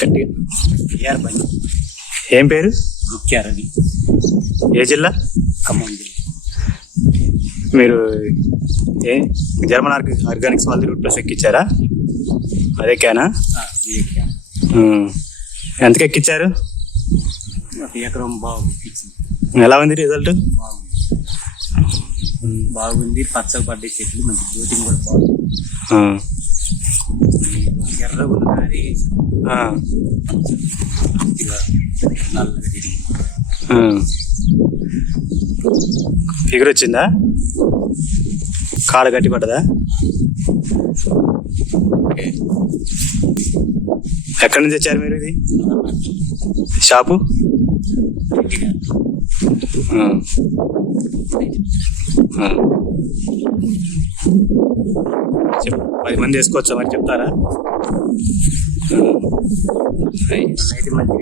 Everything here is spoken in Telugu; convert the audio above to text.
గట్టిగా. ఏఆర్ బండి ఏం పేరు? ముఖ్యారవి ఏ జిల్లా? ఖమ్మం జిల్లా. మీరు ఏ జర్మన్ ఆర్గానిక్స్ వాళ్ళది రూట్ ప్లస్ ఎక్కిచ్చారా? అదే క్యానా? ఇదే క్యాన్. ఎంతకు ఎక్కిచ్చారు? ఒక ఎకరం బాగుంది. ఎలా ఉంది రిజల్ట్? బాగుంది. పచ్చగా పడ్డ చెట్లు మంచి గ్రోతింగ్ కూడా బాగుంది. ఎర్రగా ఉన్నది నల్లగా తిరిగి ఫిగర్ వచ్చిందా? కాడ గట్టి పడ్డదా? ఎక్కడి నుంచి వచ్చారు మీరు? ఇది షాపు? చెప్పు, 10 మంది వేసుకోవచ్చా మరి చెప్తారా? 5 మంది